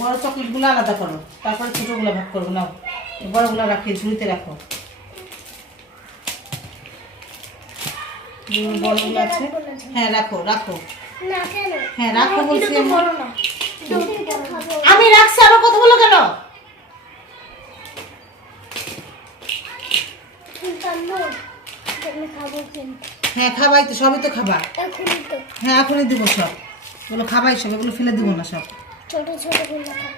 বড় চকলেটগুলো আলাদা করো। তারপরে ছোটোগুলো ভাগ করব নাও বড়গুলো রাখি ঝুড়িতে রাখো। বড়গুলো আছে। হ্যাঁ রাখো রাখো। হ্যাঁ রাখো বলছি আমি। রাখছি আবার কথা বলো কেন? হ্যাঁ খাবাই তো সবই তো খাবা এখনই তো। হ্যাঁ এখনই দিব সব। এগুলো খাবাই সব এগুলো ফেলে দিব না সব। ছোট ছোটগুলো খাব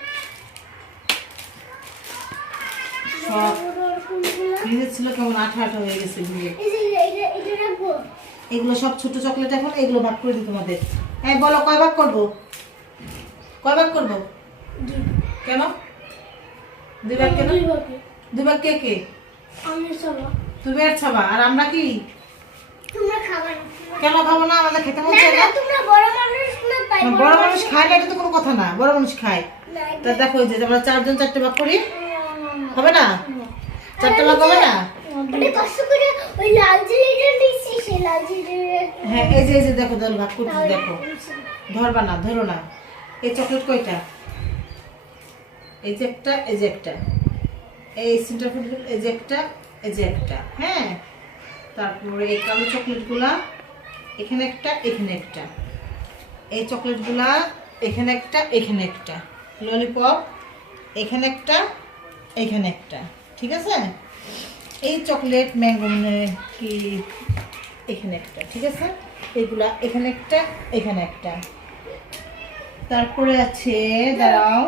সব। বড় বড় ফুলগুলো। ছিল কেমন আঠা আঠা হয়ে গেছে ঘুরে এই যে এটা এটা রাখব। এগুলো সব ছোট চকলেট এখন এগুলো ভাগ করে দিই তোমাদের। হ্যাঁ বলো কয় ভাগ করব? কয় ভাগ করব? কেন? দুই ভাগ কেন? দুই ভাগ। কে কে? তুমি আর ছাবা আর আমরা কি? তোমরা খাবে না। কেন খাব না? আমাদের খেতে মন না বড় মানুষ খায় না এটা তো কোনো কথা না। বড় মানুষ খায়। তা দেখো যে আমরা চারজন চারটে ভাগ করি। হবে না? চারটে ভাগ হবে না? জিরে হ্যাঁ এই যে এই যে দেখো দল ভাগ করছি দেখো। ধরবা না ধরো না। এই চকলেট কয়টা? এই যে একটা এই যে একটা। এই সেন্টার ফুড এই যে একটা এই যে একটা। হ্যাঁ? তারপরে এই কালো চকলেটগুলা এখানে একটা এখানে একটা। এই চকলেটগুলা এখানে একটা এখানে একটা। ললিপপ এখানে একটা এখানে একটা। ঠিক আছে? এই চকলেট ম্যাঙ্গো মানে কি? এখানে একটা ঠিক আছে? এগুলা এখানে একটা এখানে একটা। তারপরে আছে দাঁড়াও।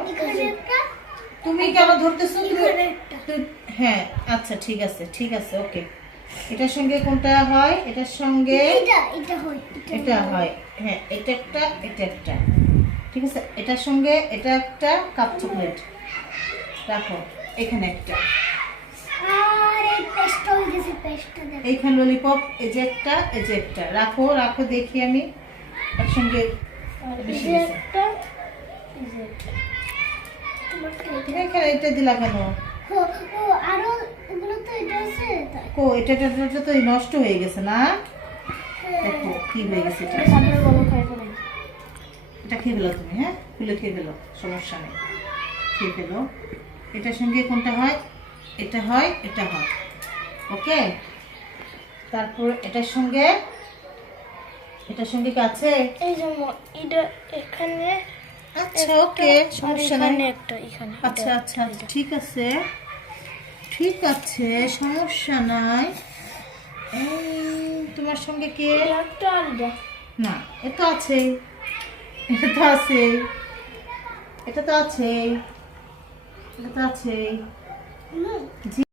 তুমি কেন ধরতেছো? হ্যাঁ আচ্ছা ঠিক আছে ঠিক আছে ওকে। এটার সঙ্গে কোনটা হয়? এটার সঙ্গে এটা হয় এটা হয়। হ্যাঁ। এটা একটা এটা একটা। ঠিক আছে? এটার সঙ্গে এটা একটা কাপ চকলেট। রাখো এখানে একটা। আর এইখানে ললিপপ এই যে একটা এই যে একটা। রাখো রাখো দেখি আমি। একসঙ্গে আর এটা? এখানে এটা দিলা কেন? ও ও এটা এটা তো নষ্ট হয়ে গেছে না? দেখো কি হয়ে গেছে এটা? এটা খেয়ে ফেলো। তুমি হ্যাঁ? খুলে খেয়ে ফেলো সমস্যা নেই। খেয়ে ফেলো। এটার সঙ্গে কোনটা হয়? এটা হয় এটা হয়। ওকে? তারপর এটার সঙ্গে এটার সঙ্গে কি আছে? এই যে এটা এখানে আচ্ছা ওকে সমস্যা নেই। একটা এখানে। আচ্ছা আচ্ছা ঠিক আছে। ঠিক আছে সমস্যা নাই। তোমার সঙ্গে কে? না এ তো আছেই। এটা তো আছেই। এটা তো আছেই। এটা তো আছেই। জি।